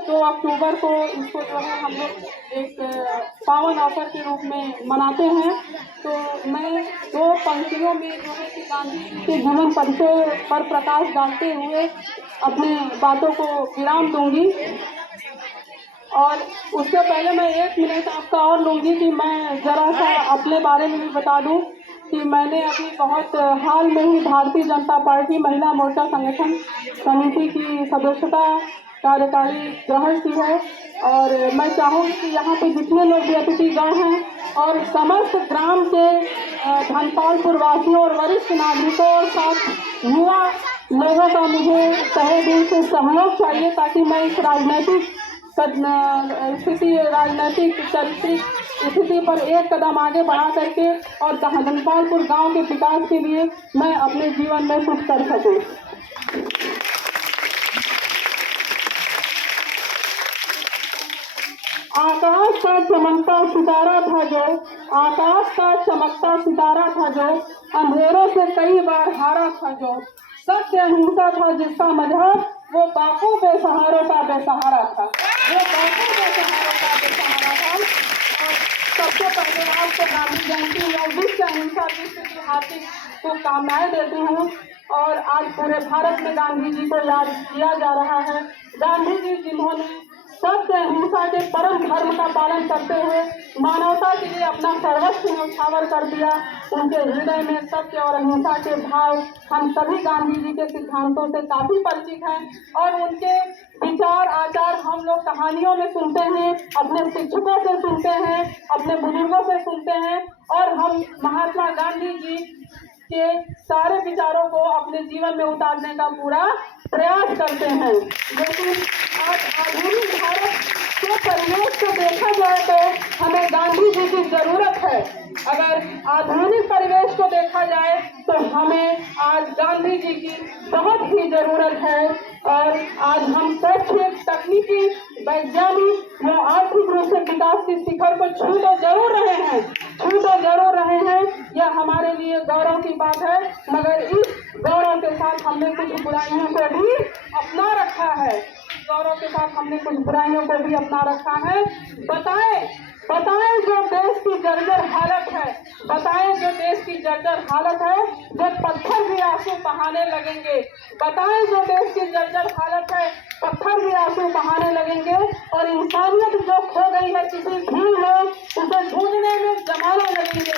2 अक्टूबर को इसको जो है हम लोग एक पावन अवसर के रूप में मनाते हैं। तो मैं 2 पंक्तियों में जो है कि गांधी जी के जीवन परिचय पर प्रकाश डालते हुए अपने बातों को विराम दूंगी। और उससे पहले मैं 1 मिनट आपका और लूँगी कि मैं ज़रा सा अपने बारे में भी बता दूं कि मैंने अभी बहुत हाल में ही भारतीय जनता पार्टी महिला मोर्चा संगठन समिति की सदस्यता कार्यकारी ग्रहण की है। और मैं चाहूँगी कि यहाँ पे जितने लोग भी अतिथिगण हैं और समस्त ग्राम के धनपालपुर वासियों और वरिष्ठ नागरिकों और साथ युवा लोगों का मुझे तहे दिल से सहयोग चाहिए, ताकि मैं इस राजनीतिक राजनीतिक चारित्रिक स्थिति पर एक कदम आगे बढ़ा करके और धनपालपुर गांव के विकास के लिए मैं अपने जीवन में कुछ कर सकूं। आकाश का चमकता सितारा था जो, आकाश का चमकता सितारा था जो, अंधेरों से कई बार हारा था जो, सत्य अहिंसा था जिसका मजहब, वो बापू बेसहारों का बेसहारा था, वो बापू बेसहारों का बेसहारा था। और सबसे पहले आपको गांधी जयंती या विश्व अहिंसा की हार्दिक शुभकामनाएं देती हूँ। और आज पूरे भारत में गांधी जी को याद किया जा रहा है। गांधी जी जिन्होंने सत्य अहिंसा के परम धर्म का पालन करते हुए मानवता के लिए अपना सर्वस्व न्यौछावर कर दिया, उनके हृदय में सत्य और अहिंसा के भाव हम सभी गांधी जी के सिद्धांतों से काफी परिचित हैं। और उनके विचार आचार हम लोग कहानियों में सुनते हैं, अपने शिक्षकों से सुनते हैं, अपने बुजुर्गों से सुनते हैं, और हम महात्मा गांधी जी के सारे विचारों को अपने जीवन में उतारने का पूरा प्रयास करते हैं। लेकिन आज आधुनिक भारत के परिवेश को देखा जाए तो हमें गांधी जी की जरूरत है। अगर आधुनिक परिवेश को देखा जाए तो हमें आज गांधी जी की बहुत ही जरूरत है। और आज हम शैक्षिक, तकनीकी, वैज्ञानिक व आर्थिक रूप से विकास की शिखर को छू तो जरूर रहे हैं, यह हमारे लिए गौरव की बात है। मगर इस गौरव के साथ हमने कुछ बुराइयों को भी अपना रखा है, गौरव के साथ हमने कुछ बुराइयों को भी अपना रखा है। बताएं जो देश की जर्जर हालत है, बताएं जो देश की जर्जर हालत है, जब पत्थर भी आंसू बहाने लगेंगे, बताएं जो देश की जर्जर हालत है, पत्थर भी आंसू बहाने लगेंगे। और इंसानियत जो खो गई है किसी भीड़ में, उसे ढूंढने में जमाने लगेंगे।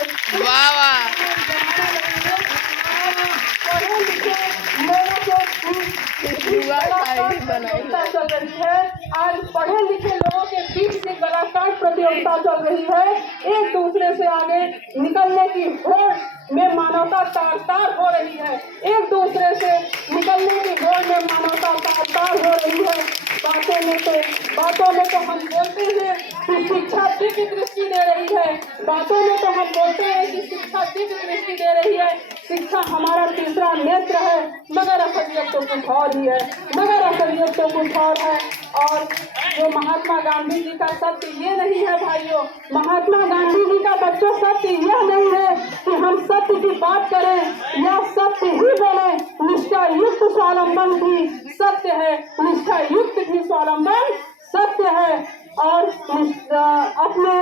पढ़े लिखे लोगों के चल रही है, आज पढ़े लिखे लोगों के बीच से बलात्कार प्रतियोगिता चल रही है। एक दूसरे से आगे निकलने की होड़ में मानवता तार-तार हो रही है, एक दूसरे से निकलने की होड़ में मानवता तार-तार हो रही है। बातों में तो हम बोलते हैं कि शिक्षा दिव्य दृष्टि दे रही है, बातों में तो हम बोलते हैं कि शिक्षा दिव्य दृष्टि दे रही है, शिक्षा हमारा तीसरा नेत्र है, मगर असलियत तो कुछ और ही है, मगर असलियत तो कुछ और है। और जो महात्मा गांधी जी का सत्य ये नहीं है भाइयों, महात्मा गांधी जी का बच्चों सत्य यह नहीं है कि हम सत्य की बात करें या सत्य ही बोले, निष्ठा युक्त स्वावलंबन भी सत्य है, निष्ठा युक्त भी स्वावलंबन सत्य है। और अपने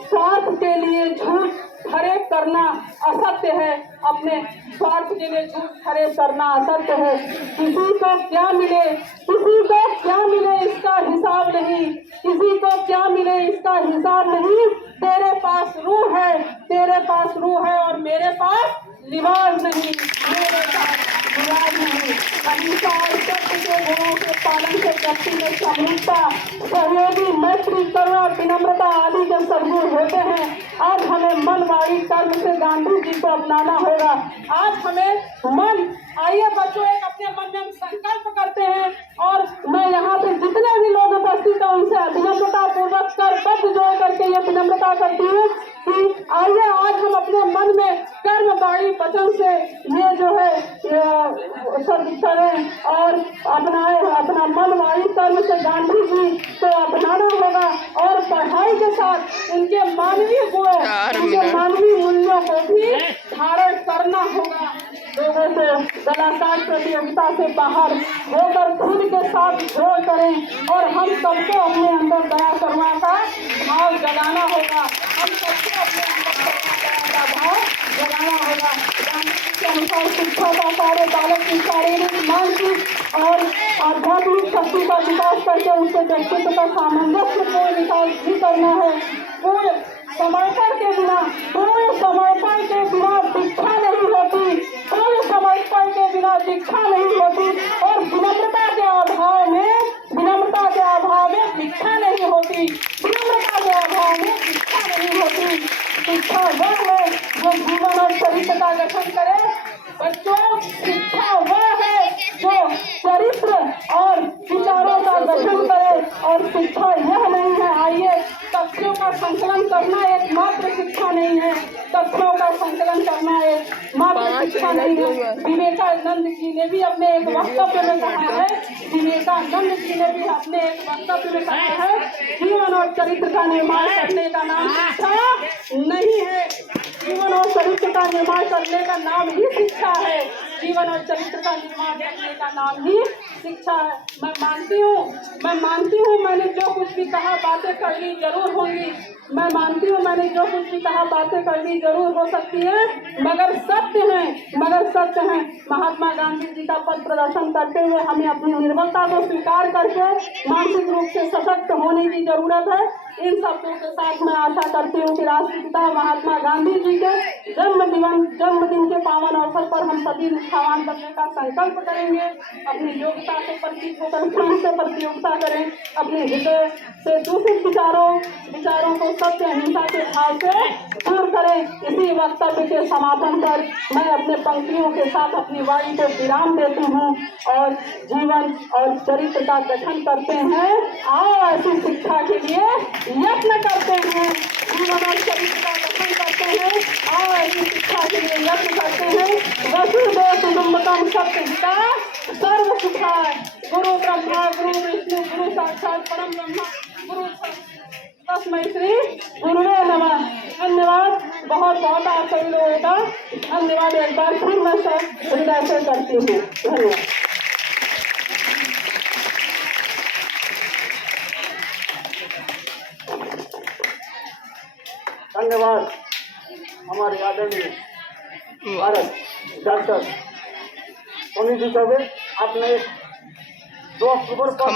स्वार्थ के लिए झूठ फरेब करना असत्य है, अपने स्वार्थ के लिए झूठ फरेब करना असत्य है। किसी को क्या मिले, किसी को क्या मिले इसका हिसाब नहीं, किसी को क्या मिले इसका हिसाब नहीं। तेरे पास रूह है, तेरे पास रूह है और मेरे पास लिबास नहीं, मेरे पास लिबास नहीं। अहिंसा और सत्य के गुणों के पालन से व्यक्ति में समरूपता, सहयोगी, मैत्री, करुणा, विनम्रता आदि के सद्गुण होते हैं। आज हमें मन, वाणी, कर्म से गांधी जी को अपनाना होगा। आज हमें आइए बच्चों, एक अपने मन में हम संकल्प करते हैं। और मैं यहाँ पे जितने भी लोग उपस्थित हैं उनसे विनम्रता पूर्वक करबद्ध जोड़ करके ये विनम्रता करती हूँ कि आइए आज हम अपने मन में कर्म, वाणी, वचन से ये जो है करें और अपनाए, अपना मन, वाणी, कर्म से गांधी जी को अपनाना होगा। और पढ़ाई के साथ उनके मानवीय गुणों, उनके मानवीय मूल्यों को भी धारण करना होगा। लोगों को कलाकार प्रतियोगिता से बाहर होकर खुद के साथ जोड़ करें और हम सबको अपने अंदर दया करुणा का भाव जगाना होगा। हम सबको अपने अंदर करुणा का भाव जगाना होगा। गांधी के अनुसार शिक्षा का कार्य बालक की शारीरिक, मानसिक और आध्यात्मिक शक्ति का विकास करके उसके व्यक्तित्व का सामंजस्यपूर्ण विकास भी करना है। पूर्ण समर्पण के बिना दीक्षा नहीं होती, पूर्ण समर्पण के बिना दीक्षा नहीं होती और विनम्रता के अभाव में दीक्षा नहीं होती। विनम्रता के अभाव में दीक्षा नहीं होती। शिक्षा वह है जो जीवन और चरित्र का गठन करे। बच्चों, शिक्षा वह है जो चरित्र और विचारों का गठन करे और शिक्षा यह नहीं है। आइए, तथ्यों का संकलन करना एकमात्र शिक्षा नहीं है। तथ्यों का संकलन करना एकमात्र शिक्षा नहीं है। विवेकानंद जी ने भी अपने एक वक्तव्य में कहा है, जीवन और चरित्र का निर्माण करने का नाम शिक्षा नहीं है। जीवन और चरित्र का निर्माण करने का नाम ही शिक्षा है। जीवन और चरित्र का निर्माण करने का नाम ही शिक्षा है। मैं मानती हूँ मैंने जो कुछ भी कहा बातें करनी जरूर होंगी। मैं मानती हूँ मैंने जो कुछ भी कहा बातें करनी जरूर हो सकती है, मगर सत्य है। महात्मा गांधी जी का पथ प्रदर्शन करते हुए हमें अपनी निर्बलता को स्वीकार करके मानसिक रूप से सशक्त होने की जरूरत है। इन शब्दों के साथ मैं आशा करती हूँ कि राष्ट्रपिता महात्मा गांधी जी के जन्मदिन के पावन अवसर पर हम सभी निष्ठावान बनने का संकल्प करेंगे। अपनी योग्यता से परिचित होकर फिर से प्रतियोगिता करें। अपने हृदय से दूषित विचारों को सत्य अहिंसा के भाव से दूर करें। इसी वक्तव्य के समापन पर मैं अपने पंक्तियों के साथ अपनी वाणी को विराम देती हूँ और जीवन और चरित्र का गठन करते हैं। आओ ऐसी शिक्षा के लिए यत्न करते हैं। जीवन और चरित्र का गठन करते हैं। आओ ऐसी शिक्षा के लिए यत्न करते हैं। वसुधैव कुटुम्बकम सप्तहिता सर्व सुखाय। गुरु ब्रह्मा गुरु विष्णु गुरु साक्षात परम ब्रह्मा गुरु तस्मै श्री गुरुवे नमः। धन्यवाद, बहुत बहुत आप सभी लोगों का धन्यवाद। एक बार फिर मैं सब हृदय से करती हूँ। धन्यवाद। धन्यवाद हमारे आदरणीय भारत डॉक्टर सोनी जी चौबे। आपने 2 अक्टूबर को